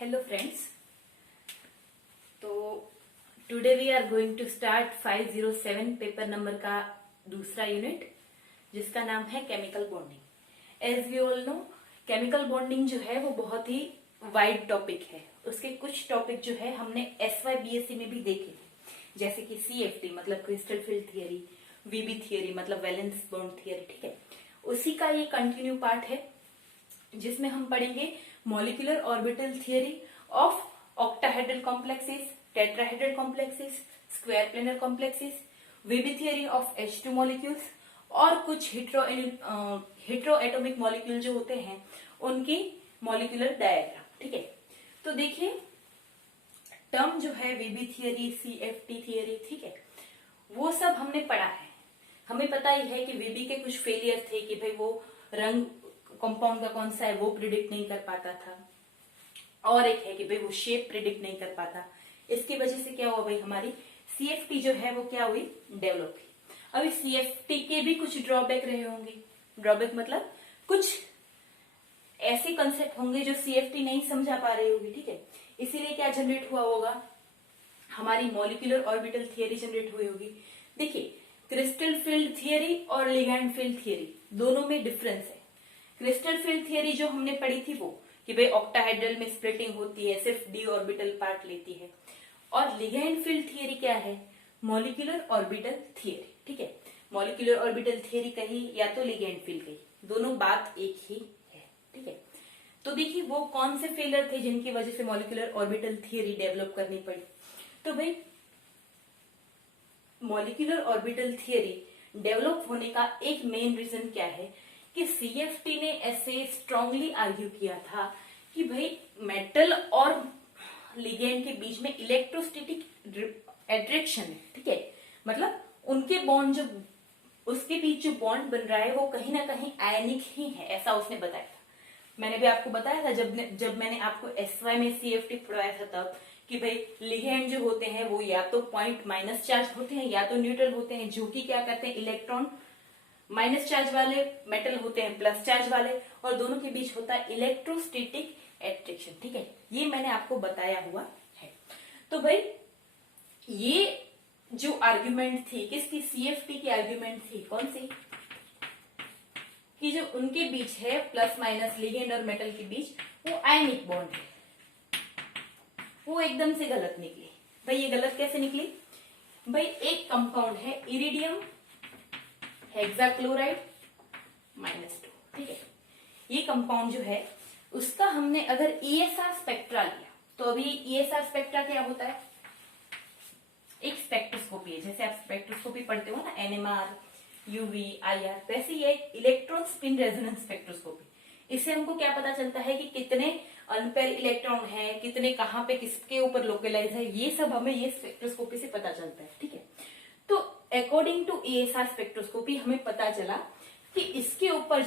Hello friends. तो today we are going to start 507 paper number का दूसरा unit जिसका नाम है chemical bonding. As we all know chemical bonding जो है वो बहुत ही वाइड टॉपिक है। उसके कुछ टॉपिक जो है हमने SY BSc में भी देखे थे, जैसे कि CFT मतलब crystal field theory, VB theory मतलब वैलेंस बॉन्ड थियरी। ठीक है, उसी का ये कंटिन्यू पार्ट है जिसमें हम पढ़ेंगे molecular orbital theory of octahedral complexes, tetrahedral complexes, square planar complexes, VB theory of H2 molecules और कुछ हिट्रो एटॉमिक मॉलिक्यूल जो होते हैं उनकी मॉलिक्यूलर डायग्राम। ठीक है, तो देखिए टर्म जो है वीबी थियरी, CFT थियरी, ठीक है, वो सब हमने पढ़ा है। हमें पता ही है कि वीबी के कुछ फेलियर थे कि भाई वो रंग कंपाउंड का कौन सा है वो प्रिडिक्ट नहीं कर पाता था, और एक है कि भाई वो शेप प्रिडिक्ट नहीं कर पाता। इसकी वजह से क्या हुआ भाई, हमारी CFT जो है वो क्या हुई, डेवलप हुई। अभी CFT के भी कुछ ड्रॉबैक रहे होंगे। ड्रॉबैक मतलब कुछ ऐसे कंसेप्ट होंगे जो CFT नहीं समझा पा रही होगी। ठीक है, इसीलिए क्या जनरेट हुआ होगा, हमारी मॉलिक्यूलर ऑर्बिटल थियरी जनरेट हुई होगी। देखिए क्रिस्टल फील्ड थियरी और लिगैंड फील्ड थियरी दोनों में डिफरेंस है। क्रिस्टल फील्ड थियरी जो हमने पढ़ी थी वो कि भाई ऑक्टाहेड्रल में स्प्लिटिंग होती है, सिर्फ d ऑर्बिटल पार्ट लेती है। और लिगैंड फील्ड थियरी क्या है, मॉलिक्यूलर ऑर्बिटल थियरी। ठीक है, मॉलिक्यूलर ऑर्बिटल थियरी कही या तो लिगैंड फील्ड कही, दोनों बात एक ही है। ठीक है, तो देखिए वो कौन से फेलियर थे जिनकी वजह से मॉलिक्यूलर ऑर्बिटल थियरी डेवलप करनी पड़ी। तो भाई मॉलिक्यूलर ऑर्बिटल थियरी डेवलप होने का एक मेन रीजन क्या है कि CFT ने ऐसे स्ट्रांगली आर्ग्यू किया था कि भाई मेटल और लिगेंड के बीच में इलेक्ट्रोस्टैटिक अट्रैक्शन है। ठीक है, मतलब उनके बॉन्ड जो उसके बीच जो बॉन्ड बन रहा है वो कहीं ना कहीं आयनिक ही है, ऐसा उसने बताया था। मैंने भी आपको बताया था जब मैंने आपको SY में CFT पढ़ाया था तब कि भाई लिगेंड जो होते हैं वो या तो पॉइंट माइनस चार्ज होते हैं या तो न्यूट्रल होते हैं, जो कि क्या करते हैं इलेक्ट्रॉन माइनस चार्ज वाले मेटल होते हैं प्लस चार्ज वाले, और दोनों के बीच होता है इलेक्ट्रोस्टैटिक एट्रैक्शन। ठीक है, ये मैंने आपको बताया हुआ है। तो भाई ये जो आर्ग्यूमेंट थी किसकी, CFT की आर्ग्यूमेंट थी, कौन सी, कि जो उनके बीच है प्लस माइनस लिगेंड और मेटल के बीच वो आयनिक बॉन्ड है, वो एकदम से गलत निकली। भाई ये गलत कैसे निकली, भाई एक कंपाउंड है इरिडियम हेक्साक्लोराइड -2। ठीक है, ये कंपाउंड जो है उसका हमने अगर ESR स्पेक्ट्रा लिया तो अभी ESR स्पेक्ट्रा क्या होता है, एक स्पेक्ट्रोस्कोपी है। जैसे आप स्पेक्ट्रोस्कोपी पढ़ते हो ना, NMR, UV, IR, वैसे ये एक इलेक्ट्रॉन स्पिन रेजोनेंस स्पेक्ट्रोस्कोपी। इससे हमको क्या पता चलता है कि कितने अनपेयर इलेक्ट्रॉन है, कितने कहाँ पे किसके ऊपर लोकलाइज है, ये सब हमें ये स्पेक्ट्रोस्कोपी से पता चलता है। ठीक है, तो अकॉर्डिंग टू ESR स्पेक्ट्रोस्कोपी हमें पता चला कि इसके ऊपर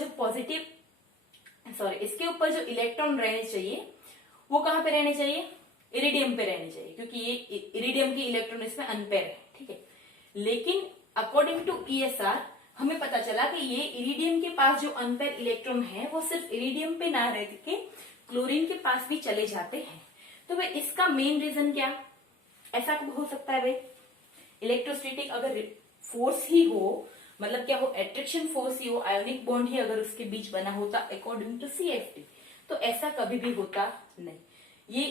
जो इलेक्ट्रॉन रहने चाहिए वो कहाँ पे रहने चाहिए, इरिडियम पे रहने चाहिए, क्योंकि ये इरिडियम की इलेक्ट्रॉन इसमें अनपेयर है। ठीक है, लेकिन अकॉर्डिंग टू ESR हमें पता चला कि ये इरिडियम के पास जो अनपेयर इलेक्ट्रॉन है वो सिर्फ इरिडियम पे ना रह के क्लोरीन के पास भी चले जाते हैं। तो भाई इसका मेन रीजन क्या, ऐसा कब हो सकता है भाई, इलेक्ट्रोस्टैटिक अगर फोर्स ही हो, मतलब क्या हो, अट्रैक्शन फोर्स ही हो, आयोनिक बॉन्ड ही अगर उसके बीच बना होता अकॉर्डिंग टू CFT, तो ऐसा कभी भी होता नहीं। ये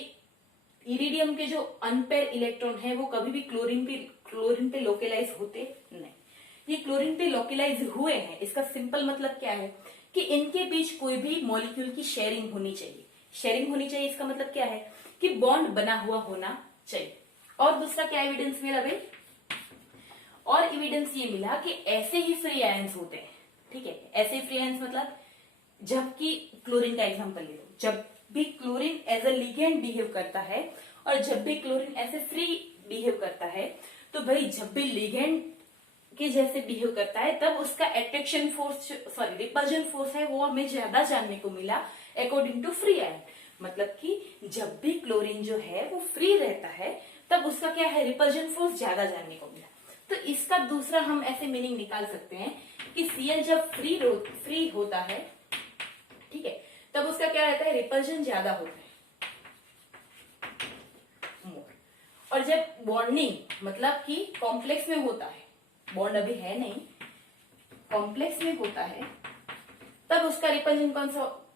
इरिडियम के जो अनपेयर इलेक्ट्रॉन है वो कभी भी क्लोरीन पे लोकलाइज होते नहीं। ये क्लोरीन पे लोकलाइज हुए हैं, इसका सिंपल मतलब क्या है कि इनके बीच कोई भी मॉलिक्यूल की शेयरिंग होनी चाहिए। शेयरिंग होनी चाहिए इसका मतलब क्या है कि बॉन्ड बना हुआ होना चाहिए। और दूसरा क्या एविडेंस मिला भाई, और एविडेंस ये मिला कि ऐसे ही फ्री आयंस होते हैं। ठीक है, ऐसे फ्री आयंस मतलब जबकि क्लोरीन का एग्जांपल ले लो, जब भी chlorine as a ligand behave करता है और जब भी क्लोरीन ऐसे फ्री बिहेव करता है, तो भाई जब भी लिगेंड के जैसे बिहेव करता है तब उसका अट्रैक्शन फोर्स रिपल्जन फोर्स है वो हमें ज्यादा जानने को मिला अकॉर्डिंग टू फ्री आयन। मतलब कि जब भी क्लोरीन जो है वो फ्री रहता है तब उसका क्या है, रिपल्जन फोर्स ज्यादा जानने को मिला। तो इसका दूसरा हम ऐसे मीनिंग निकाल सकते हैं कि Cl जब फ्री होता है, ठीक है, तब उसका क्या रहता है, रिपल्जन ज्यादा होता है। और जब बॉन्डिंग मतलब कि कॉम्प्लेक्स में होता है, बॉन्ड अभी है नहीं, कॉम्प्लेक्स में होता है, तब उसका रिपल्जन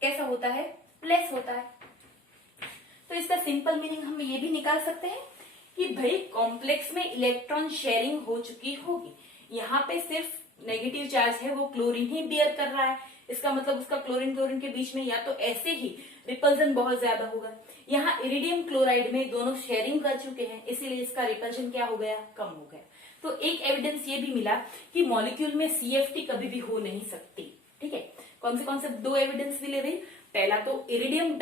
कैसा होता है? लेस होता है। तो इसका सिंपल मीनिंग हम ये भी निकाल सकते हैं कि भाई कॉम्प्लेक्स में इलेक्ट्रॉन शेयरिंग हो चुकी होगी, यहाँ पे सिर्फ नेगेटिव चार्ज है वो क्लोरीन ही बियर कर रहा है, इसका मतलब उसका क्लोरीन के बीच में या तो ऐसे ही रिपल्जन बहुत ज्यादा होगा। यहाँ इरिडियम क्लोराइड में दोनों शेयरिंग कर चुके हैं, इसीलिए इसका रिपल्जन क्या हो गया? कम हो गया। तो एक एविडेंस ये भी मिला कि मॉलिक्यूल में CFT कभी भी हो नहीं सकती। ठीक है, कौन से दो एविडेंस मिले भाई? पहला तो इरिडियम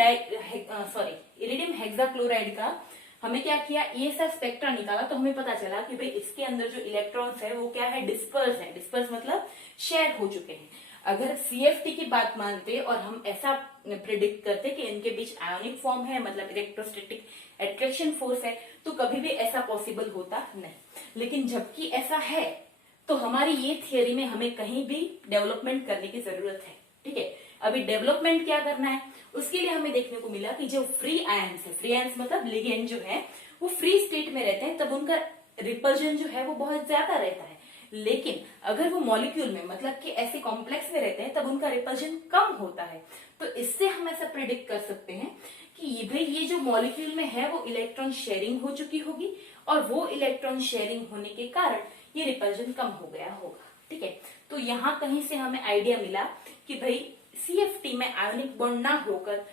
हेक्साक्लोराइड का हमें क्या किया, ये सा स्पेक्ट्रा निकाला तो हमें पता चला कि भाई इसके अंदर जो इलेक्ट्रॉन्स है वो क्या है? डिस्पर्स है। डिस्पर्स मतलब शेयर हो चुके हैं। अगर CFT की बात मानते और हम ऐसा प्रिडिक्ट करते कि इनके बीच आयोनिक फॉर्म है, मतलब इलेक्ट्रोस्टैटिक अट्रैक्शन फोर्स है, तो कभी भी ऐसा पॉसिबल होता नहीं। लेकिन जबकि ऐसा है तो हमारी ये थियरी में हमें कहीं भी डेवलपमेंट करने की जरूरत है। ठीक है, अभी डेवलपमेंट क्या करना है, उसके लिए हमें देखने को मिला कि जो फ्री आयंस है, फ्री आयंस मतलब लिगेंड जो है वो फ्री स्टेट में रहते हैं, तब उनका रिपल्जन जो है वो बहुत ज्यादा रहता है। लेकिन अगर वो मॉलिक्यूल में मतलब कि ऐसे कॉम्प्लेक्स में रहते हैं तब उनका रिपल्जन कम होता है। तो इससे हम ऐसा प्रिडिक्ट कर सकते हैं कि भाई ये जो मॉलिक्यूल में है वो इलेक्ट्रॉन शेयरिंग हो चुकी होगी और वो इलेक्ट्रॉन शेयरिंग होने के कारण ये रिपल्जन कम हो गया होगा। ठीक है, तो यहाँ कहीं से हमें आइडिया मिला कि भाई CFT में आयोनिक बॉन्ड ना होकर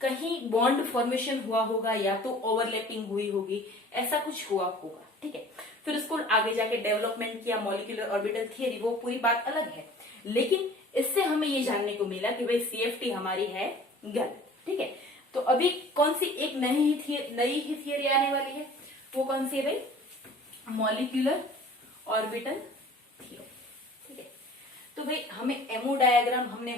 कहीं बॉन्ड फॉर्मेशन हुआ होगा या तो ओवरलैपिंग हुई होगी, ऐसा कुछ हुआ होगा। ठीक है, फिर उसको आगे जाके डेवलपमेंट किया मॉलिक्यूलर ऑर्बिटल थियरी, वो पूरी बात अलग है। लेकिन इससे हमें ये जानने को मिला कि भाई CFT हमारी है गलत। ठीक है, तो अभी कौन सी एक नई ही थियरी आने वाली है, वो कौन सी है भाई? Molecular orbital theory. ठीक है, तो भाई हमें एमओ डायग्राम, हमने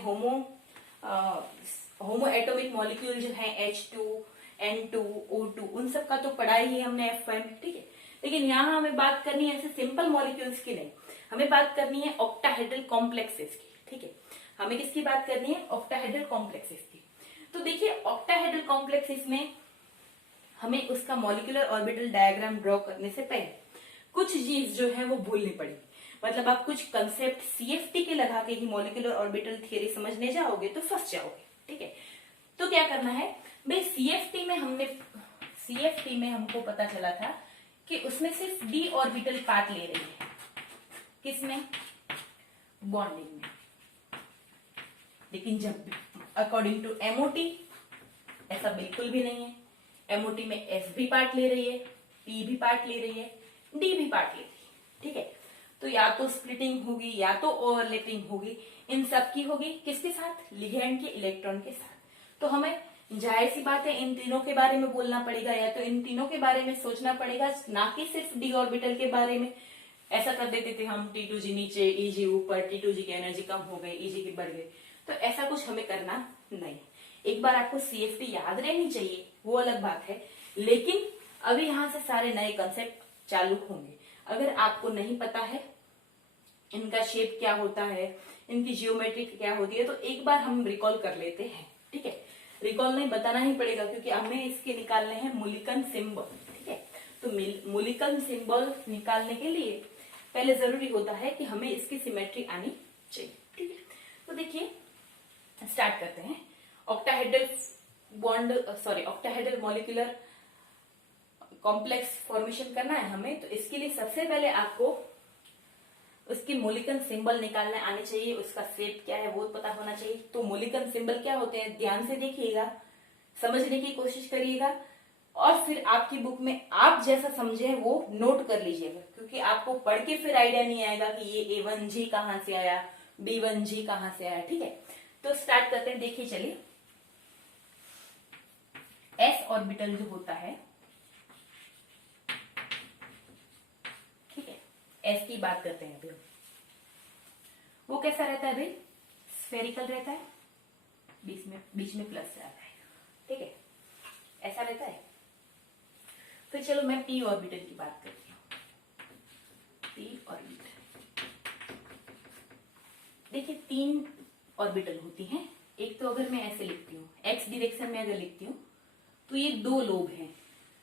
होमो एटॉमिक मॉलिक्यूल जो है H2, N2, O2, उन सब का तो पढ़ा ही हमने F5 में। ठीक है, लेकिन यहाँ हमें बात करनी है ऐसे सिंपल मॉलिक्यूल्स की नहीं, हमें बात करनी है ऑक्टाहेड्रल कॉम्प्लेक्सेस की। ठीक है, हमें किसकी बात करनी है? ऑक्टाहेड्रल कॉम्प्लेक्सेस की। तो देखिए ऑक्टाहेड्रल कॉम्प्लेक्सेस में हमें उसका मॉलिक्यूलर ऑर्बिटल डायग्राम ड्रॉ करने से पहले कुछ चीज जो है वो भूलनी पड़ेगी। मतलब आप कुछ कंसेप्ट CFT के लगा के ही मॉलिक्यूलर ऑर्बिटल थियरी समझने जाओगे तो फंस जाओगे। ठीक है, तो क्या करना है भाई? CFT में हमको पता चला था कि उसमें सिर्फ d ऑर्बिटल पार्ट ले रही है। किसमें? बॉन्डिंग में। लेकिन जब अकॉर्डिंग टू MOT ऐसा बिल्कुल भी नहीं है। MOT में S भी पार्ट ले रही है, P भी पार्ट ले रही है, D भी पार्ट ले रही है। ठीक है, तो या तो स्प्लिटिंग होगी या तो ओवरलैपिंग होगी, इन सब की होगी किसके साथ? लिगेंड के इलेक्ट्रॉन के साथ। तो हमें जाहिर सी बात है इन तीनों के बारे में बोलना पड़ेगा, या तो इन तीनों के बारे में सोचना पड़ेगा, ना कि सिर्फ d ऑर्बिटल के बारे में। ऐसा कर देते थे हम, T2G नीचे, Eg ऊपर, T2G की एनर्जी कम हो गई, Eg की बढ़ गई, तो ऐसा कुछ हमें करना नहीं। एक बार आपको CFT याद रहनी चाहिए, वो अलग बात है, लेकिन अभी यहाँ से सारे नए कंसेप्ट चालू होंगे। अगर आपको नहीं पता है इनका शेप क्या होता है, इनकी जियोमेट्री क्या होती है, तो एक बार हम रिकॉल कर लेते हैं। ठीक है, रिकॉल नहीं, बताना ही पड़ेगा क्योंकि हमें इसके निकालने हैं मूलिकन सिंबल। ठीक है, तो मूलिकन सिंबल निकालने के लिए पहले जरूरी होता है कि हमें इसकी सिमेट्री आनी चाहिए। ठीक है, तो देखिए स्टार्ट करते हैं। ऑक्टाहेड्रल मॉलिक्यूलर कॉम्प्लेक्स फॉर्मेशन करना है हमें, तो इसके लिए सबसे पहले आपको उसकी मूलिकन सिंबल निकालने आने चाहिए, उसका शेप क्या है वो पता होना चाहिए। तो मूलिकन सिंबल क्या होते हैं, ध्यान से देखिएगा, समझने की कोशिश करिएगा, और फिर आपकी बुक में आप जैसा समझे वो नोट कर लीजिएगा, क्योंकि आपको पढ़ के फिर आइडिया नहीं आएगा कि ये A1G कहाँ से आया, B1G कहाँ से आया। ठीक है, तो स्टार्ट करते हैं। देखिए चलिए, S ऑर्बिटल जो होता है, ठीक है, S की बात करते हैं अभी। वो कैसा रहता है भाई? स्फेरिकल रहता है, बीच में प्लस रहता है। ठीक है, ऐसा रहता है। फिर चलो मैं P ऑर्बिटल की बात करती हूँ। P ऑर्बिटल, देखिए 3 ऑर्बिटल होती हैं। एक तो अगर मैं ऐसे लिखती हूँ, x डायरेक्शन में अगर लिखती हूँ तो ये 2 लोब हैं।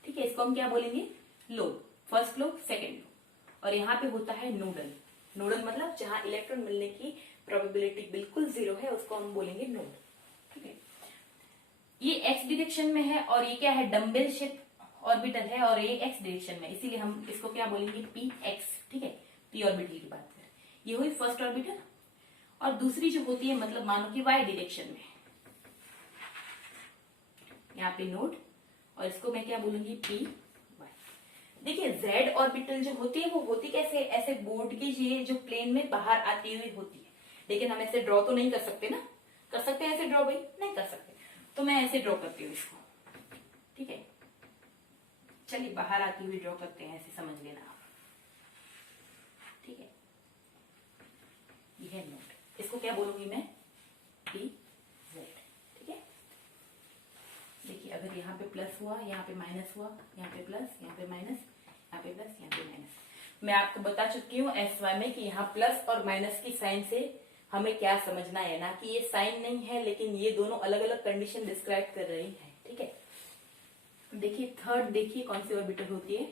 ठीक है, इसको हम क्या बोलेंगे? Lobe, first lobe, second lobe, और यहाँ पे होता है नोडल। नोडल मतलब जहां इलेक्ट्रॉन मिलने की प्रोबेबिलिटी बिल्कुल 0 है, उसको हम बोलेंगे नोड। ठीक है, ये एक्स डायरेक्शन में है और ये क्या है, डम्बेल शेप ऑर्बिटल है और ये एक्स डायरेक्शन में, इसीलिए हम इसको क्या बोलेंगे, पी एक्स। ठीक है, पी ऑर्बिटल की बात करें, ये हुई फर्स्ट ऑर्बिटल। और दूसरी जो होती है मतलब मानो कि वाई डायरेक्शन में, यहाँ पे नोड, और इसको मैं क्या बोलूंगी, पी वाई। देखिए जेड ऑर्बिटल जो होती है वो होती कैसे, ऐसे बोर्ड के ये जो प्लेन में बाहर आती हुई होती है, लेकिन हम ऐसे ड्रॉ तो नहीं कर सकते ना, कर सकते हैं ऐसे ड्रॉ भाई, नहीं कर सकते, तो मैं ऐसे ड्रॉ करती हूँ इसको। ठीक है, चलिए बाहर आती हुई ड्रॉ करते हैं, ऐसे समझ लेना आप। ठीक है, ये है नोड, इसको क्या बोलूंगी मैं, पी जेड। ठीक है, देखिए अगर यहाँ पे प्लस हुआ, यहाँ पे माइनस हुआ, यहाँ पे प्लस, यहाँ पे माइनस, यहाँ पे प्लस, यहाँ पे माइनस। मैं आपको बता चुकी हूँ एसवाई में कि यहाँ प्लस और माइनस की साइन से हमें क्या समझना है, ना कि ये साइन नहीं है, लेकिन ये दोनों अलग अलग कंडीशन डिस्क्राइब कर रही है। ठीक है, देखिए थर्ड, देखिए कौन सी ऑर्बिटल होती है,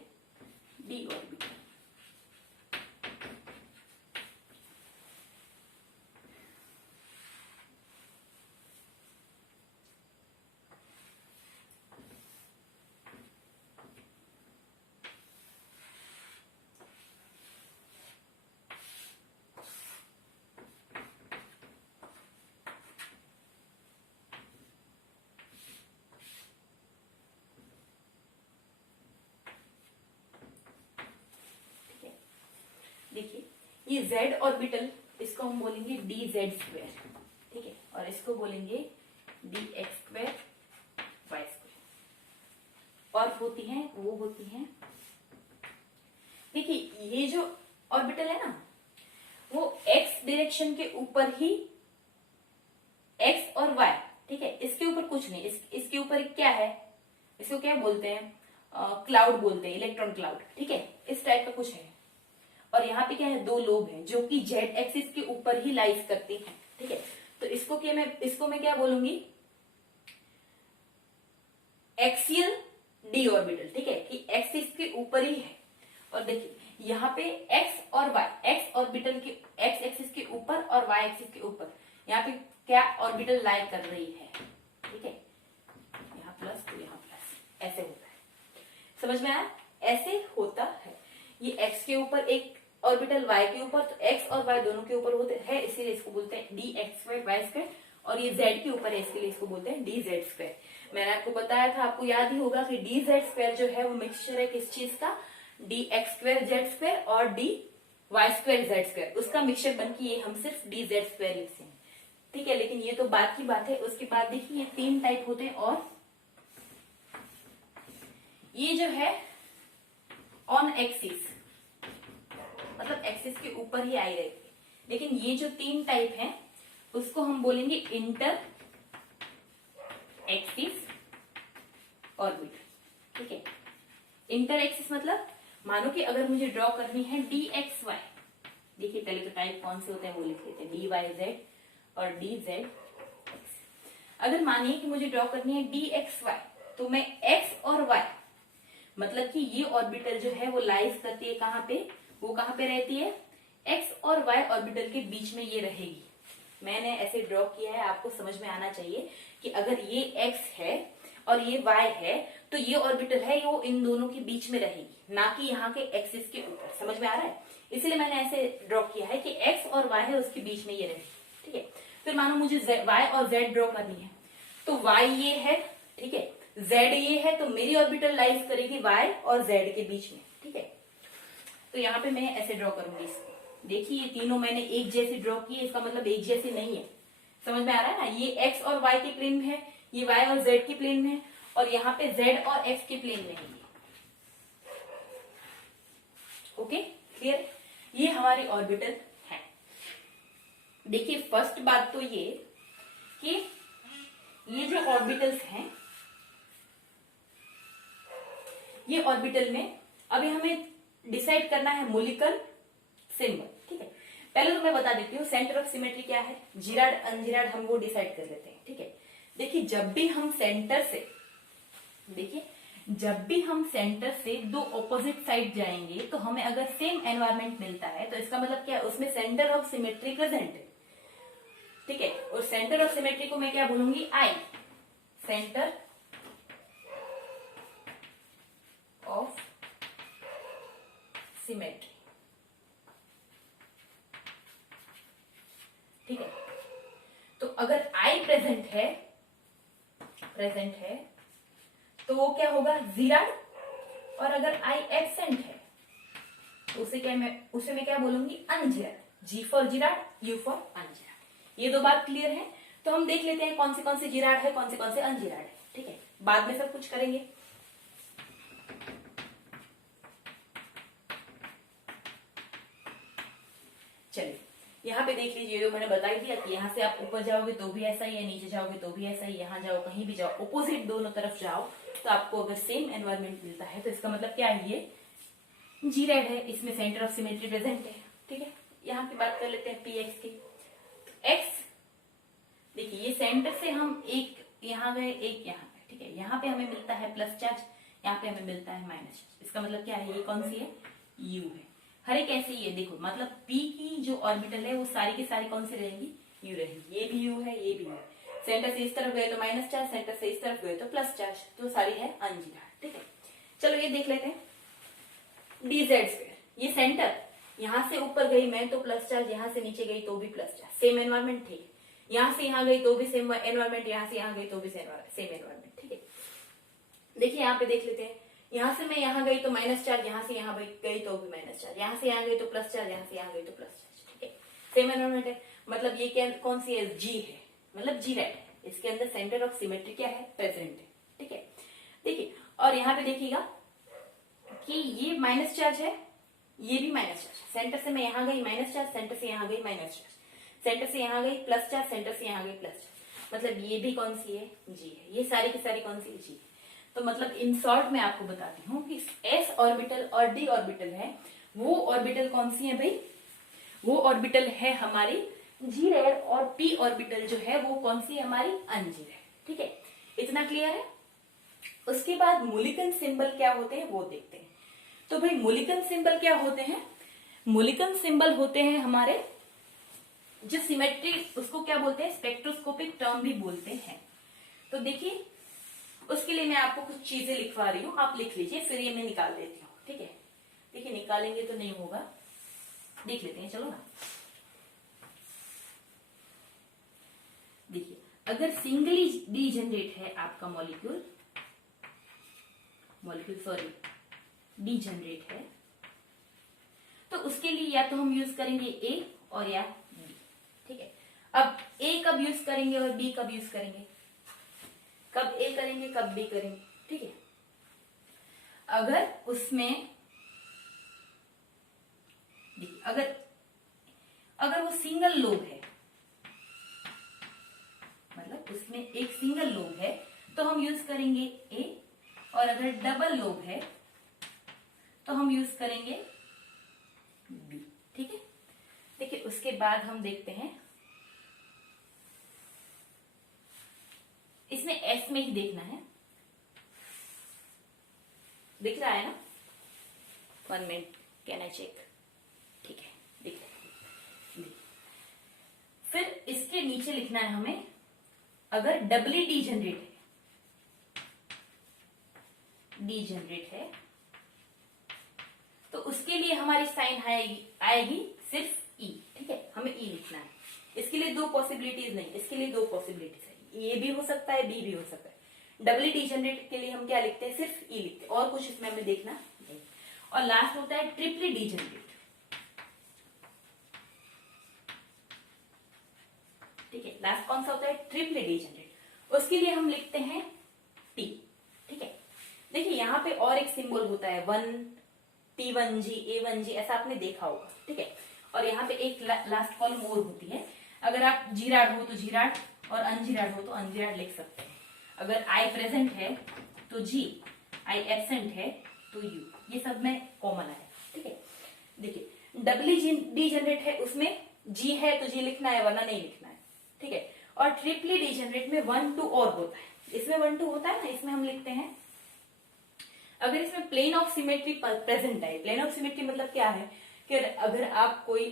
डी ऑर्बिटल। देखिए ये z ऑर्बिटल, इसको हम बोलेंगे डी जेड स्क्वायर। ठीक है, और इसको बोलेंगे d x square y square. और होती हैं, वो होती हैं, देखिए ये जो ऑर्बिटल है ना, वो x डायरेक्शन के ऊपर ही, x और y, ठीक है, इसके ऊपर कुछ नहीं, इसके ऊपर क्या है, इसको क्या बोलते हैं, क्लाउड बोलते हैं, इलेक्ट्रॉन क्लाउड। ठीक है, इस टाइप का कुछ है। और यहाँ पे क्या है, दो लोब हैं जो कि जेड एक्सिस के ऊपर ही लाइज करती हैं। ठीक है, तो इसको मैं क्या बोलूंगी, एक्सियल डी ऑर्बिटल। ठीक है, कि एक्सिस के ऊपर ही है। और देखिए यहाँ पे एक्स और वाई, एक्स ऑर्बिटल के, एक्स एक्सिस के ऊपर और वाई एक्सिस के ऊपर, यहाँ पे क्या ऑर्बिटल लाई कर रही है। ठीक है, यहाँ प्लस तो यहाँ प्लस, ऐसे होता है, समझ में आया, ऐसे होता है। ये एक्स के ऊपर एक ऑर्बिटल, वाई के ऊपर, तो एक्स और वाई दोनों के ऊपर होते हैं, इसीलिए इसको बोलते हैं d x square y square. और ये जेड के ऊपर है, इसके लिए इसको बोलते हैं डी जेड स्क्वायर। मैंने आपको बताया था, आपको याद ही होगा कि डी जेड स्क्वायर जो है वो मिक्सचर है किस चीज का, d x square z square और d y square z square, उसका मिक्सचर बन के ये हम सिर्फ डी जेड स्क्वायर लिखते हैं। ठीक है, लेकिन ये तो बात की बात है। उसके बाद देखिए ये तीन टाइप होते हैं, और ये जो है ऑन एक्सिस, मतलब एक्सिस के ऊपर ही आई रहती है। लेकिन ये जो तीन टाइप हैं उसको हम बोलेंगे इंटर एक्सिस ऑर्बिटल। ठीक है, इंटर एक्सिस मतलब मानो कि अगर मुझे ड्रॉ करनी है डी एक्स वाई, देखिए पहले तो टाइप कौन से होते हैं वो लिख लेते हैं, डी वाई जेड और डी जेड एक्स। अगर मानिए कि मुझे ड्रॉ करनी है डी एक्स वाई, तो मैं एक्स और वाई, मतलब कि ये ऑर्बिटल जो है वो लाइज करती है कहाँ पे, वो कहाँ पे रहती है, एक्स और वाई ऑर्बिटल के बीच में ये रहेगी। मैंने ऐसे ड्रॉ किया है, आपको समझ में आना चाहिए कि अगर ये एक्स है और ये वाई है, तो ये ऑर्बिटल है वो इन दोनों के बीच में रहेगी, ना कि यहाँ के एक्सिस के ऊपर। समझ में आ रहा है, इसलिए मैंने ऐसे ड्रॉ किया है कि एक्स और वाई है उसके बीच में ये रहेगी। ठीक है, फिर मानो मुझे वाई और जेड ड्रॉ करनी है, तो वाई ये है, ठीक है, जेड ये है, तो मेरी ऑर्बिटल लाइज करेगी वाई और जेड के बीच में। ठीक है, तो यहाँ पे मैं ऐसे ड्रॉ करूंगी इसको। देखिए ये तीनों मैंने एक जैसे ड्रॉ की है, इसका मतलब एक जैसे नहीं है। समझ में आ रहा है ना, ये एक्स और वाई के प्लेन में है, ये वाई और जेड के प्लेन में है, और यहाँ पे जेड और एक्स के प्लेन में है। ओके, क्लियर, ये हमारी ऑर्बिटल है। देखिए फर्स्ट बात तो ये कि ये जो ऑर्बिटल्स हैं, ये ऑर्बिटल में अभी हमें डिसाइड करना है मोलिकुलर सिंबल। ठीक है, पहले तो मैं बता देती हूँ सेंटर ऑफ सिमेट्री क्या है, जिराड अनजिराड, हम वो डिसाइड कर लेते हैं। ठीक है, देखिए जब भी हम सेंटर से, देखिए जब भी हम सेंटर से दो ऑपोजिट साइड जाएंगे तो हमें अगर सेम एनवायरमेंट मिलता है तो इसका मतलब क्या है, उसमें सेंटर ऑफ सिमेट्री प्रेजेंट है। ठीक है, और सेंटर ऑफ सिमेट्री को मैं क्या बोलूंगी, आई, सेंटर ऑफ सिमेट्री। ठीक है, तो अगर आई प्रेजेंट है तो वो क्या होगा, जीराड, और अगर आई एब्सेंट है तो उसे मैं क्या बोलूंगी, अनजीराड। जी फॉर जीराड, यू फॉर अनजीराड। ये दो बात क्लियर है। तो हम देख लेते हैं कौन से जीराड है, कौन से अनजीराड है। ठीक है, बाद में सब कुछ करेंगे। चलिए यहाँ पे देख लीजिए, जो मैंने बताई दिया कि यहाँ से आप ऊपर जाओगे तो भी ऐसा ही है, नीचे जाओगे तो भी ऐसा ही, यहाँ जाओ कहीं भी जाओ, ऑपोजिट दोनों तरफ जाओ तो आपको अगर सेम एनवायरमेंट मिलता है तो इसका मतलब क्या है, ये जीराड है, इसमें सेंटर ऑफ सिमेट्री प्रेजेंट है। ठीक है, यहाँ की बात कर लेते हैं पी एक्स की। एक्स देखिए, ये सेंटर से हम एक यहाँ गए, एक यहाँ गए। ठीक है, यहाँ पे हमें मिलता है प्लस चार्ज, यहाँ पे हमें मिलता है माइनस चार्ज। इसका मतलब क्या है, ये कौन सी है, यू है। हर एक ऐसे ही है, देखो मतलब पी की जो ऑर्बिटल है वो सारी की सारी कौन सी रहेंगी, यू रहेंगी। ये भी यू है, ये भी यू है। सेंटर से इस तरफ गए तो माइनस चार्ज, सेंटर से इस तरफ गए तो प्लस चार्ज, तो सारी है अनजीराड। ठीक है, चलो ये देख लेते हैं डीजेड स्क्वायर। ये सेंटर, यहां से ऊपर गई मैं तो प्लस चार्ज, यहां से नीचे गई तो भी प्लस चार्ज, सेम एनवायरमेंट। ठीक है, यहां से यहां गई तो भी सेम एनवायरमेंट, यहां से यहां गई तो भी सेम एनवायरमेंट। ठीक है, देखिए यहाँ पे देख लेते हैं, यहां से मैं यहां गई तो माइनस चार्ज, यहां से यहां गई तो भी माइनस चार्ज, यहां से यहां गई तो प्लस चार्ज, यहां से यहां गई तो प्लस चार्ज। ठीक है, सेम एनवायरमेंट है। मतलब ये क्या, कौन सी है, जी है, मतलब जी रेड है। इसके अंदर सेंटर ऑफ सिमेट्री क्या है, प्रेजेंट है। ठीक है, देखिए, और यहाँ पे देखिएगा कि ये माइनस चार्ज है, ये भी माइनस चार्ज। सेंटर से मैं यहां गई माइनस चार्ज, सेंटर से यहां गई माइनस चार्ज, सेंटर से यहां गई प्लस चार्ज, सेंटर से यहां गई प्लस चार्ज। मतलब ये भी कौन सी है, जी है। ये सारी की सारी कौन सी है, जी है। तो मतलब इन शॉर्ट मैं आपको बताती हूँ कि एस ऑर्बिटल और डी ऑर्बिटल है, वो ऑर्बिटल कौन सी है भाई, वो ऑर्बिटल है हमारी जी रेड, और पी ऑर्बिटल जो है वो कौन सी है, हमारी अनजी रेड। ठीक है, इतना क्लियर है। उसके बाद मूलिकन सिंबल क्या होते हैं वो देखते हैं। तो भाई मूलिकन सिंबल क्या होते हैं, मूलिकन सिंबल होते हैं हमारे जो सिमेट्री, उसको क्या बोलते हैं, स्पेक्ट्रोस्कोपिक टर्म भी बोलते हैं। तो देखिए, उसके लिए मैं आपको कुछ चीजें लिखवा रही हूँ, आप लिख लीजिए, फिर ये मैं निकाल देती हूँ। ठीक है, देखिए निकालेंगे तो नहीं होगा, देख लेते हैं, चलो ना। देखिए, अगर सिंगली डीजनरेट है आपका मॉलिक्यूल सॉरी डीजनरेट है, तो उसके लिए या तो हम यूज करेंगे ए और या बी। ठीक है, अब ए कब यूज करेंगे और बी कब यूज करेंगे, कब ए करेंगे कब बी करेंगे। ठीक है, अगर उसमें अगर वो सिंगल लोब है, मतलब उसमें एक सिंगल लोब है तो हम यूज करेंगे ए, और अगर डबल लोब है तो हम यूज करेंगे बी। ठीक है, देखिए उसके बाद हम देखते हैं, इसमें एस में ही देखना है, दिख रहा है ना, 1 मिनट, कैन आई चेक। ठीक है, दिख रहा है। फिर इसके नीचे लिखना है हमें, अगर डबली डीजनरेट है तो उसके लिए हमारी साइन आएगी सिर्फ ई। ठीक है, हमें ई लिखना है। इसके लिए दो पॉसिबिलिटीज नहीं, इसके लिए दो पॉसिबिलिटीज है, ए भी हो सकता है, बी भी हो सकता है। डबली डीजनरेट के लिए हम क्या लिखते हैं, सिर्फ ई लिखते हैं, और कुछ इसमें हमें देखना नहीं। और लास्ट होता है ट्रिपली डीजनरेट। ठीक है, लास्ट कौन सा होता है, ट्रिपली डीजनरेट। उसके लिए हम लिखते हैं टी। ठीक है, देखिए यहाँ पे और एक सिंबल होता है 1 T1G A1G, ऐसा आपने देखा होगा। ठीक है, और यहाँ पे एक लास्ट कॉलम और होती है। अगर आप जीराड हो तो जीराड, और अनजीराड हो तो अनजीराड लिख सकते हैं। अगर आई प्रेजेंट है तो जी, आई एब्सेंट है तो यू, ये सब में कॉमन है। ठीक है, देखिए डबली डीजनरेट है, उसमें जी है तो जी लिखना है, वरना नहीं लिखना है। ठीक है, और ट्रिपली डीजनरेट में 1 2 और होता है, इसमें 1 2 होता है ना, इसमें हम लिखते हैं अगर इसमें प्लेन ऑफ सिमेट्री प्रेजेंट है, प्लेन ऑफ सिमेट्री मतलब क्या है कि अगर आप कोई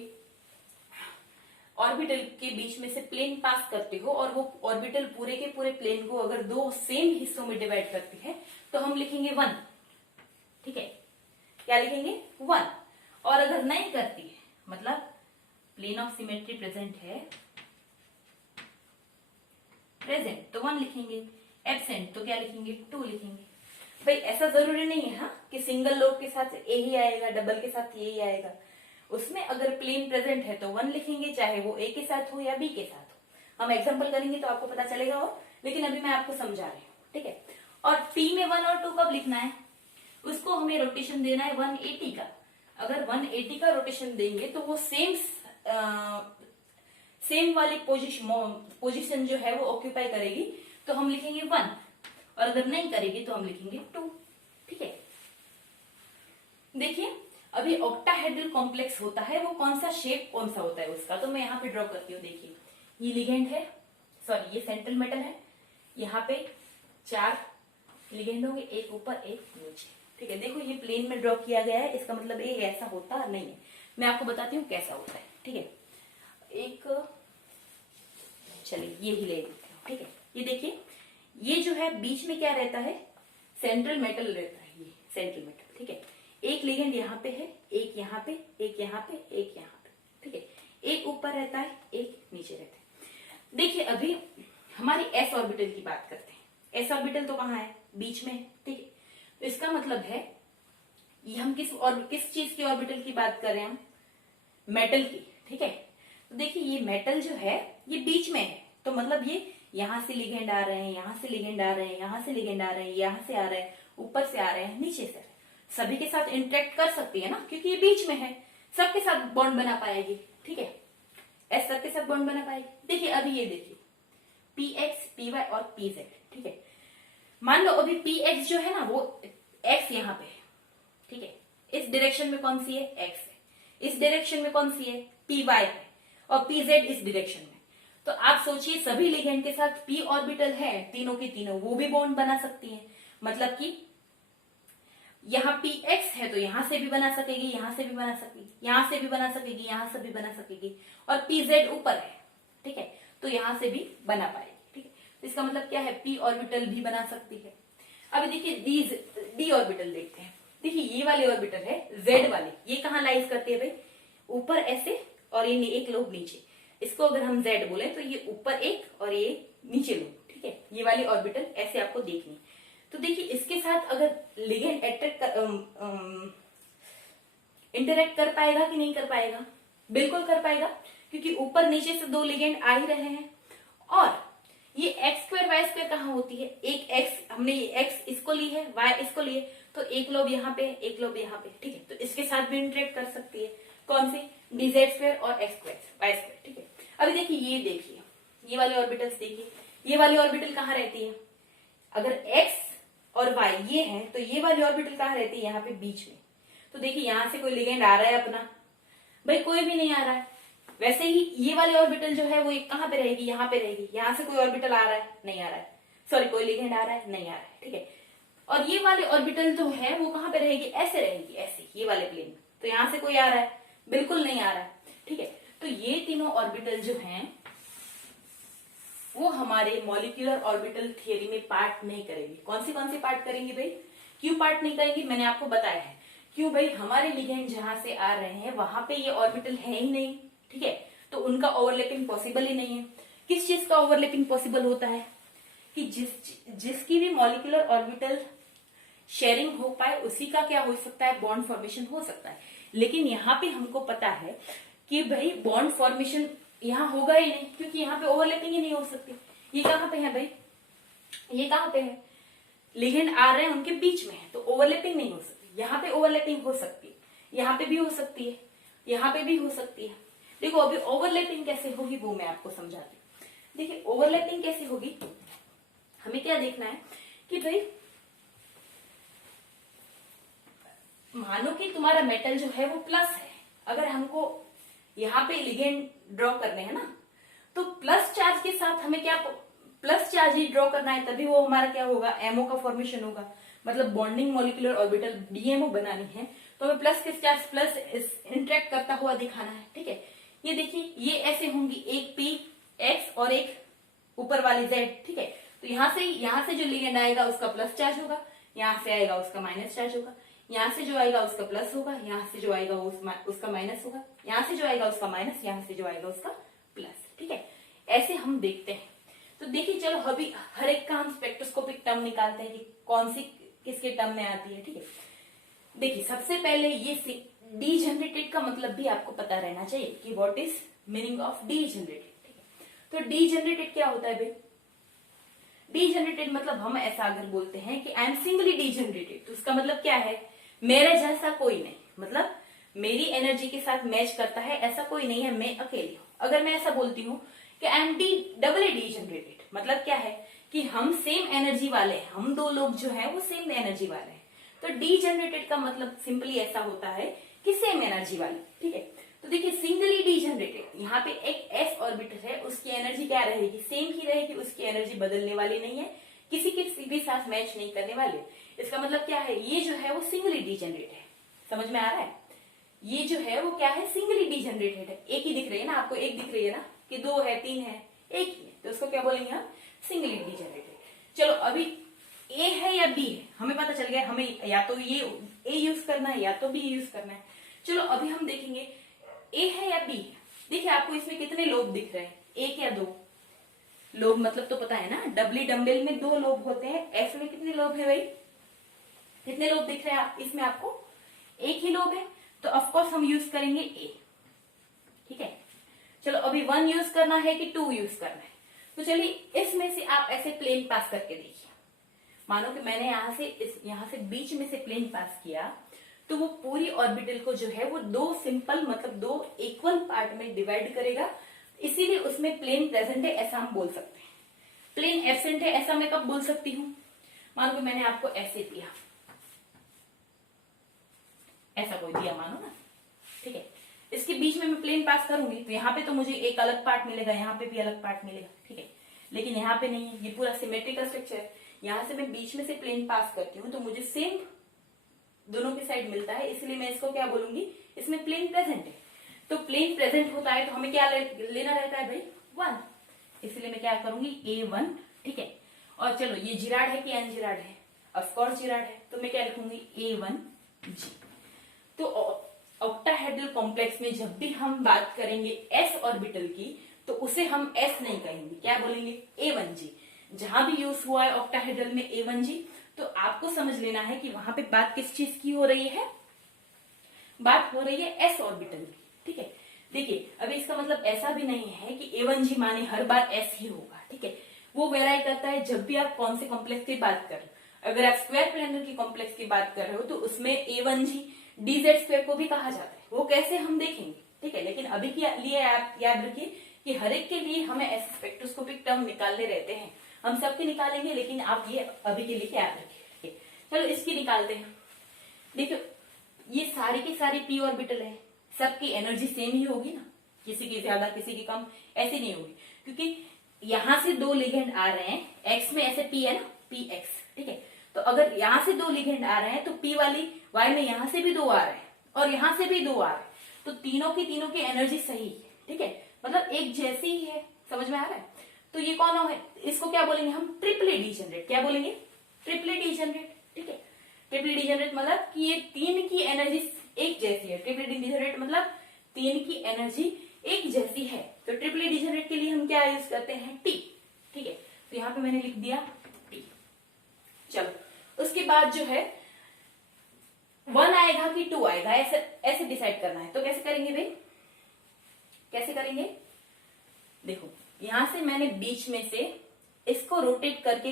ऑर्बिटल के बीच में से प्लेन पास करते हो और वो ऑर्बिटल पूरे के पूरे प्लेन को अगर दो सेम हिस्सों में डिवाइड करती है तो हम लिखेंगे 1, ठीक है, क्या लिखेंगे 1। और अगर नहीं करती है मतलब प्लेन ऑफ सिमेट्री प्रेजेंट है, प्रेजेंट तो 1 लिखेंगे, एब्सेंट तो क्या लिखेंगे 2 लिखेंगे। भाई ऐसा जरूरी नहीं है हाँ कि सिंगल लोब के साथ ए ही आएगा, डबल के साथ ये ही आएगा। उसमें अगर प्लेन प्रेजेंट है तो 1 लिखेंगे, चाहे वो ए के साथ हो या बी के साथ हो। हम एग्जांपल करेंगे तो आपको पता चलेगा, और लेकिन अभी मैं आपको समझा रही हूँ, ठीक है। और पी में 1 और 2 कब लिखना है, उसको हमें रोटेशन देना है 180 का। अगर 180 का रोटेशन देंगे तो वो सेम वाली पोजीशन जो है वो ऑक्यूपाई करेगी, तो हम लिखेंगे 1, और अगर नहीं करेगी तो हम लिखेंगे 2, ठीक है। देखिए अभी ऑक्टाहेड्रल कॉम्प्लेक्स होता है, वो कौन सा शेप कौन सा होता है उसका, तो मैं यहाँ पे ड्रॉ करती हूँ। देखिए ये लिगेंड है, सॉरी ये सेंट्रल मेटल है, यहाँ पे 4 लिगेंड होंगे, एक ऊपर एक नीचे, ठीक है। देखो ये प्लेन में ड्रॉ किया गया है, इसका मतलब ये ऐसा होता नहीं है। मैं आपको बताती हूँ कैसा होता है, ठीक है। एक चलिए ये ही ले लेते हैं, ठीक है। ये देखिए ये जो है बीच में क्या रहता है, सेंट्रल मेटल रहता है, ये सेंट्रल मेटल, ठीक है। एक लिगेंड यहाँ पे है, एक यहाँ पे, एक यहाँ पे, एक यहाँ पे, ठीक है। एक ऊपर रहता है, एक नीचे रहता है। देखिए अभी हमारी एस ऑर्बिटल की बात करते हैं। एस ऑर्बिटल तो कहाँ है, बीच में है, ठीक है। तो इसका मतलब है ये हम किस चीज की ऑर्बिटल की बात कर रहे हैं, हम मेटल की, ठीक है। तो देखिए ये मेटल जो है ये बीच में है, तो मतलब ये यहां से लिगेंड आ रहे हैं, यहां से लिगेंड आ रहे हैं, यहां से लिगेंड आ रहे हैं, यहां से आ रहे हैं, ऊपर से आ रहे हैं, नीचे से आ रहे हैं, सभी के साथ इंटरेक्ट कर सकती है ना, क्योंकि ये बीच में है, सबके साथ बॉन्ड बना पाएगी, ठीक है। एस सबके साथ बॉन्ड बना पाएगी। देखिए अभी ये देखिए पी एक्स, पी वाई और पी जेड, ठीक है। मान लो अभी पी एक्स जो है ना वो एक्स यहाँ पे है, ठीक है। इस डायरेक्शन में कौन सी है, एक्स है। इस डायरेक्शन में कौन सी है, पी वाई है, और पी जेड इस डायरेक्शन में। तो आप सोचिए सभी लिगेंड के साथ पी ऑर्बिटल है, तीनों की तीनों, वो भी बॉन्ड बना सकती हैं। मतलब कि यहाँ पी एक्स है तो यहां से भी बना सकेगी, यहां से भी बना सकेगी, यहां से भी बना सकेगी, यहां से भी बना सकेगी, और पी जेड ऊपर है, ठीक है, तो यहां से भी बना पाएगी, ठीक है। तो इसका मतलब क्या है, पी ऑर्बिटल भी बना सकती है। अभी देखिए डी ऑर्बिटल देखते हैं। देखिए ये वाली ऑर्बिटल है जेड वाली, ये कहाँ लाइज करती है भाई, ऊपर ऐसे, और ये एक लोब नीचे। इसको अगर हम जेड बोले तो ये ऊपर एक और ये नीचे लोब, ठीक है। ये वाली ऑर्बिटल ऐसे आपको देखनी। तो देखिए इसके साथ अगर लिगेंड इंटरेक्ट कर पाएगा कि नहीं कर पाएगा, बिल्कुल कर पाएगा, क्योंकि ऊपर नीचे से 2 लिगेंड आ ही रहे हैं। और ये एक्स स्क्वायर वाई स्क्वायर कहाँ होती है, एक एक्स, हमने ये एक्स इसको ली है, वाई इसको लिए, तो एक लोब यहाँ पे, एक लोब यहाँ पे, ठीक है। तो इसके साथ भी इंटरेक्ट कर सकती है, कौन सी, डी जेड स्क्वायर और एक्स स्क्वायर वाई स्क्वायर, ठीक है। अभी देखिए ये वाली ऑर्बिटल्स देखिए, ये वाली ऑर्बिटल कहाँ रहती है, अगर एक्स और वाई ये है तो ये वाली ऑर्बिटल कहाँ रहती है, यहाँ पे बीच में। तो देखिए यहां से कोई लिगेंड आ रहा है अपना, भाई कोई भी नहीं आ रहा है। वैसे ही ये वाली ऑर्बिटल जो है वो कहाँ पे रहेगी, यहाँ पे रहेगी। यहाँ से कोई ऑर्बिटल आ रहा है, नहीं आ रहा है, सॉरी कोई लिगेंड आ रहा है, नहीं आ रहा है, ठीक है। और ये वाली ऑर्बिटल जो है वो कहाँ पे रहेगी, ऐसे रहेगी, ऐसे, ये वाले प्लेन में। तो यहाँ से कोई आ रहा है, बिल्कुल नहीं आ रहा है, ठीक है। तो ये तीनों ऑर्बिटल जो हैं वो हमारे मॉलिक्यूलर ऑर्बिटल थियरी में पार्ट नहीं करेंगे। कौन सी पार्ट करेंगी भाई, क्यों पार्ट नहीं करेंगी, मैंने आपको बताया है क्यों। भाई हमारे लिगेंड जहां से आ रहे हैं वहां पे ये ऑर्बिटल है ही नहीं, ठीक है, तो उनका ओवरलैपिंग पॉसिबल ही नहीं है। किस चीज का ओवरलैपिंग पॉसिबल होता है कि जिसकी भी मॉलिक्यूलर ऑर्बिटल शेयरिंग हो पाए उसी का क्या हो सकता है, बॉन्ड फॉर्मेशन हो सकता है। लेकिन यहाँ पे हमको पता है कि भाई बॉन्ड फॉर्मेशन यहाँ होगा ही नहीं, क्योंकि यहाँ पे ओवरलैपिंग ही नहीं हो सकती। ये कहाँ पे है भाई, ये कहाँ पे है, लिगेंड आ रहे हैं उनके बीच में है, तो ओवरलैपिंग नहीं हो सकती। यहाँ पे ओवरलैपिंग हो सकती है, यहाँ पे भी हो सकती है, यहाँ पे भी हो सकती है। देखो अभी ओवरलैपिंग कैसे होगी वो मैं आपको समझाती हूँ। देखिए ओवरलैपिंग कैसे होगी, हमें क्या देखना है कि भाई मानो कि तुम्हारा मेटल जो है वो प्लस है, अगर हमको यहाँ पे लिगेंड ड्रॉ करने हैं ना, तो प्लस चार्ज के साथ हमें क्या, प्लस चार्ज ही ड्रॉ करना है, तभी वो हमारा क्या होगा, एमओ का फॉर्मेशन होगा। मतलब बॉन्डिंग मॉलिक्यूलर ऑर्बिटल डीएमओ बनानी है, तो हमें प्लस के चार्ज प्लस इंटरेक्ट करता हुआ दिखाना है। ठीक है, ये देखिए ये ऐसे होंगी, एक पी एक्स और एक ऊपर वाली जेड। ठीक है, तो यहाँ से जो लिगेंड आएगा उसका प्लस चार्ज होगा, यहाँ से आएगा उसका माइनस चार्ज होगा, यहाँ से जो आएगा उसका प्लस होगा, यहाँ से जो आएगा उसका माइनस होगा, यहाँ से जो आएगा उसका माइनस, यहाँ से जो आएगा उसका प्लस। ठीक है, ऐसे हम देखते हैं। तो देखिए चलो अभी हर एक का हम स्पेक्ट्रोस्कोपिक टर्म निकालते हैं कि कौन सी किसके टर्म में आती है। ठीक है, देखिए सबसे पहले ये डीजेनरेटेड का मतलब भी आपको पता रहना चाहिए कि what is meaning of degenerated. ठीक है, तो डीजेनरेटेड क्या होता है भाई? डीजेनरेटेड मतलब हम ऐसा अगर बोलते हैं कि आई एम सिंगली डीजेनरेटेड, तो उसका मतलब क्या है? मेरे जैसा कोई नहीं, मतलब मेरी एनर्जी के साथ मैच करता है ऐसा कोई नहीं है, मैं अकेली हूं। अगर मैं ऐसा बोलती हूँ कि आई एम डबली डीजेनरेटेड, मतलब क्या है कि हम सेम एनर्जी वाले हैं, हम दो लोग जो है वो सेम एनर्जी वाले हैं। तो डीजेनरेटेड का मतलब सिंपली ऐसा होता है कि सेम एनर्जी वाले। ठीक है, तो देखिए सिंगली डीजेनरेटेड, यहाँ पे एक एस ऑर्बिटल है, उसकी एनर्जी क्या रहेगी? सेम ही रहेगी, उसकी एनर्जी बदलने वाली नहीं है, किसी के भी साथ मैच नहीं करने वाले। इसका मतलब क्या है? ये जो है वो सिंगली डीजेनरेट है। समझ में आ रहा है? ये जो है वो क्या है? सिंगली डीजेनरेटेड है। एक ही दिख रही है ना आपको, एक दिख रही है ना कि दो है तीन है, एक ही है, तो उसको क्या बोलेंगे हम? Singly degenerated. चलो अभी ए है या बी है, हमें पता चल गया, हमें या तो ये ए यूज करना है या तो बी यूज करना है। चलो अभी हम देखेंगे ए है या बी है। देखिए आपको इसमें कितने लोब दिख रहे हैं? एक या दो लोब, मतलब तो पता है ना, डबली डम्बेल में दो लोब होते हैं, एफ में कितने लोब है भाई? कितने लोब दिख रहे हैं इसमें आपको? एक ही लोब है, तो ऑफकोर्स हम यूज करेंगे ए। ठीक है, चलो अभी 1 यूज करना है कि 2 यूज करना है? तो चलिए इसमें से आप ऐसे प्लेन पास करके देखिए। मानो कि मैंने यहाँ से बीच में से प्लेन पास किया, तो वो पूरी ऑर्बिटल को जो है वो दो सिंपल मतलब दो इक्वल पार्ट में डिवाइड करेगा, इसीलिए उसमें प्लेन प्रेजेंट है ऐसा हम बोल सकते हैं। प्लेन एब्सेंट है ऐसा मैं कब बोल सकती हूँ? मानो कि मैंने आपको ऐसे दिया, ऐसा कोई दिया मानो ना, ठीक है, इसके बीच में मैं प्लेन पास करूंगी तो यहाँ पे तो मुझे एक अलग पार्ट मिलेगा, यहाँ पे भी अलग पार्ट मिलेगा। ठीक है, लेकिन यहाँ पे नहीं है, ये पूरा सिमेट्रिकल स्ट्रक्चर है। यहाँ से मैं बीच में से प्लेन पास करती हूँ तो मुझे सेम दोनों की साइड मिलता है, इसलिए मैं इसको क्या बोलूंगी? इसमें प्लेन प्रेजेंट है। तो प्लेन प्रेजेंट होता है तो हमें क्या लेना रहता है भाई? 1, इसलिए मैं क्या करूंगी? A1। ठीक है, और चलो ये जिराड है कि एनजिराड है? ऑफकोर्स जिराड है, तो मैं क्या लिखूंगी? A1G। तो ऑक्टाहेड्रल कॉम्प्लेक्स में जब भी हम बात करेंगे s ऑर्बिटल की तो उसे हम s नहीं कहेंगे, क्या बोलेंगे? A1G। जहां भी यूज हुआ है ऑक्टाहेड्रल में A1G, तो आपको समझ लेना है कि वहां पे बात किस चीज की हो रही है? बात हो रही है s ऑर्बिटल की। ठीक है, देखिए अभी इसका मतलब ऐसा भी नहीं है कि A1G माने हर बार s ही होगा। ठीक है, वो वेराई करता है जब भी आप कौन से कॉम्प्लेक्स की बात कर रहे हो। अगर आप स्क्वायर प्लेनर की कॉम्प्लेक्स की बात कर रहे हो तो उसमें A1G dz² को भी कहा जाता है, वो कैसे हम देखेंगे। ठीक है, लेकिन अभी के लिए आप याद रखिए कि हर एक के लिए हमें ऐसे स्पेक्ट्रोस्कोपिक टर्म निकालने रहते हैं, हम सबके निकालेंगे, लेकिन आप ये अभी के लिए याद रखिए। चलो इसकी निकालते हैं। देखो ये सारी की सारी p ऑर्बिटल है, सबकी एनर्जी सेम ही होगी ना, किसी की ज्यादा किसी की कम ऐसी नहीं होगी, क्योंकि यहां से दो लिगेंड आ रहे हैं, x में ऐसे p है ना, px। ठीक है, तो अगर यहां से दो लिगेंड आ रहे हैं तो p वाली y में यहां से भी दो आ रहे हैं और यहां से भी दो आ रहे हैं, तो तीनों की एनर्जी सही है। ठीक है, मतलब एक जैसी ही है। समझ में आ रहा है? तो ये कौन है? इसको क्या बोलेंगे हम? ट्रिपली डीजेनरेट। क्या बोलेंगे? ट्रिपली डीजेनरेट। ठीक है, ट्रिपली डीजेनरेट मतलब कि ये तीन की एनर्जी एक जैसी है। ट्रिपली डीजेनरेट मतलब तीन की एनर्जी एक जैसी है। तो ट्रिपली डीजेनरेट के लिए हम क्या यूज करते हैं? टी। ठीक है, तो यहाँ पे मैंने लिख दिया टी। चलो उसके बाद जो है 1 आएगा कि 2 आएगा, ऐसे डिसाइड करना है। तो कैसे करेंगे भाई? कैसे करेंगे? देखो यहां से मैंने बीच में से इसको रोटेट करके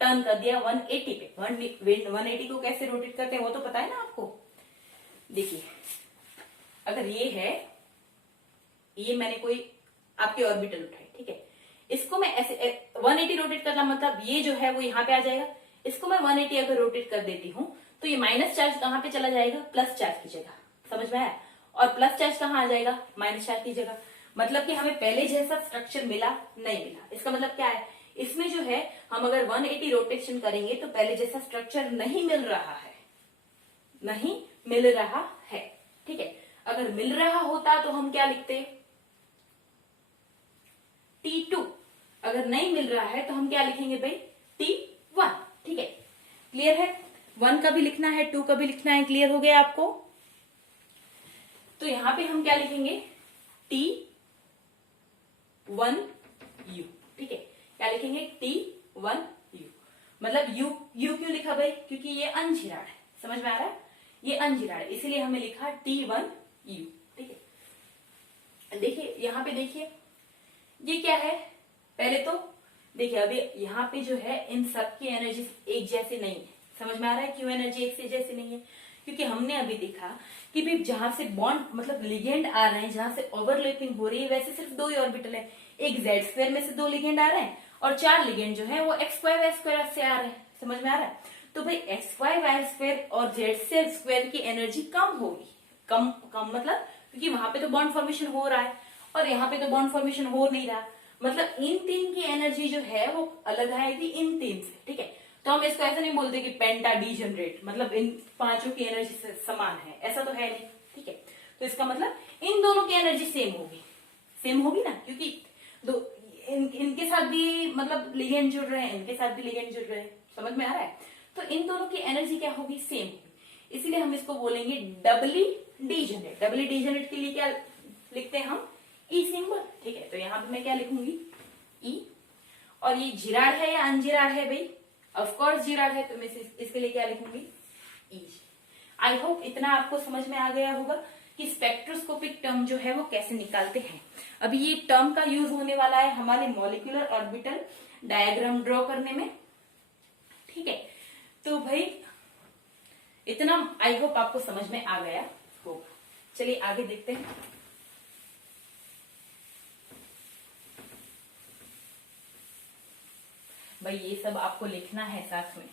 टर्न कर दिया 180 पे। 180 को कैसे रोटेट करते हैं वो तो पता है ना आपको। देखिए अगर ये है, ये मैंने कोई आपके ऑर्बिटल उठाई, ठीक है, इसको मैं ऐसे 180 रोटेट करना मतलब ये जो है वो यहाँ पे आ जाएगा। इसको मैं 180 अगर रोटेट कर देती हूँ तो ये माइनस चार्ज कहाँ पे चला जाएगा? प्लस चार्ज की जगह। समझ में आया? और प्लस चार्ज कहाँ आ जाएगा? माइनस चार्ज की जगह। मतलब कि हमें पहले जैसा स्ट्रक्चर मिला नहीं मिला। इसका मतलब क्या है? इसमें जो है हम अगर 180 रोटेशन करेंगे तो पहले जैसा स्ट्रक्चर नहीं मिल रहा है, नहीं मिल रहा है। ठीक है, अगर मिल रहा होता तो हम क्या लिखते, T2। अगर नहीं मिल रहा है तो हम क्या लिखेंगे भाई, T1। ठीक है, क्लियर है? 1 का भी लिखना है, 2 का भी लिखना है, क्लियर हो गया आपको? तो यहां पे हम क्या लिखेंगे, T1U। ठीक है, क्या लिखेंगे, T1U। मतलब U क्यों लिखा भाई, क्योंकि ये अनझिराड़ है, समझ में आ रहा है, ये अनझिराड़ है, इसीलिए हमने लिखा T1U। ठीक है, देखिए यहां पे, देखिए ये क्या है, पहले तो देखिए अभी यहाँ पे जो है इन सब की एनर्जी एक जैसे नहीं है, समझ में आ रहा है क्यों एनर्जी एक से जैसे नहीं है, क्योंकि हमने अभी देखा कि भाई जहां से बॉन्ड मतलब लिगेंड आ रहे हैं, जहां से ओवरलैपिंग हो रही है, वैसे सिर्फ 2 ही ऑर्बिटल है, एक जेड स्क्वायर में से 2 लिगेंड आ रहे हैं और 4 लिगेंड जो है वो एक्स स्क्वायर वाई स्क्वायर से आ रहे हैं, समझ में आ रहा है? तो भाई एक्स स्क्वायर वाई स्क्वायर और जेड स्क्वायर की एनर्जी कम होगी, कम मतलब क्योंकि वहां पे तो बॉन्ड फॉर्मेशन हो रहा है और यहाँ पे तो बॉन्ड फॉर्मेशन हो नहीं रहा, मतलब इन 3 की एनर्जी जो है वो अलग आएगी इन 3 से। ठीक है, तो हम इसको ऐसा नहीं बोलते कि पेंटा डीजनरेट, मतलब इन 5 की एनर्जी से समान है, ऐसा तो है नहीं। ठीक है, तो इसका मतलब इन दोनों की एनर्जी सेम होगी ना, क्योंकि इनके साथ भी मतलब लिगेंड जुड़ रहे हैं, इनके साथ भी लिगेंड जुड़ रहे हैं, समझ में आ रहा है? तो इन दोनों की एनर्जी क्या होगी, सेम होगी, इसीलिए हम इसको बोलेंगे डबली डीजनरेट। डबली डीजनरेट के लिए क्या लिखते हैं हम, ई सिंबल। ठीक है, तो यहां पे मैं क्या लिखूंगी, ई। और ये जिराड है या अनजिराड है भाई, ऑफकोर्स जिराड है, तो मैं इसके लिए क्या लिखूंगी, ई। आई होप इतना आपको समझ में आ गया होगा कि स्पेक्ट्रोस्कोपिक टर्म जो है वो कैसे निकालते हैं। अभी ये टर्म का यूज होने वाला है हमारे मॉलिक्यूलर ऑर्बिटल डायग्राम ड्रॉ करने में। ठीक है, तो भाई इतना आई होप आपको समझ में आ गया होगा। चलिए आगे देखते हैं। भाई ये सब आपको लिखना है, साथ में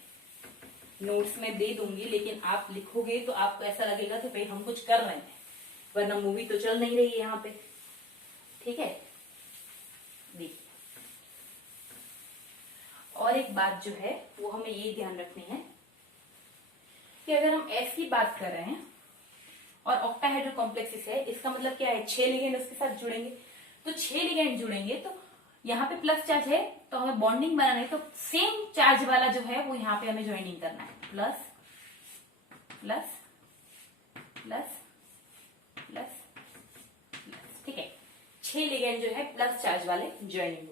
नोट्स में दे दूंगी, लेकिन आप लिखोगे तो आपको ऐसा लगेगा कि भाई हम कुछ कर रहे हैं, वरना मूवी तो चल नहीं रही है यहाँ पे। ठीक है, देखिए और एक बात जो है वो हमें ये ध्यान रखनी है कि अगर हम एस की बात कर रहे हैं और ऑक्टाहेड्रल कॉम्प्लेक्सिस है, इसका मतलब क्या है, 6 लिगेंड उसके साथ जुड़ेंगे, तो 6 लिगेंड जुड़ेंगे तो यहाँ पे प्लस चार्ज है, तो हमें बॉन्डिंग बनाना है, तो सेम चार्ज वाला जो है वो यहाँ पे हमें ज्वाइनिंग करना है, plus plus plus plus plus. ठीक है, 6 लिगेंड जो है प्लस चार्ज वाले ज्वाइनिंग हुए।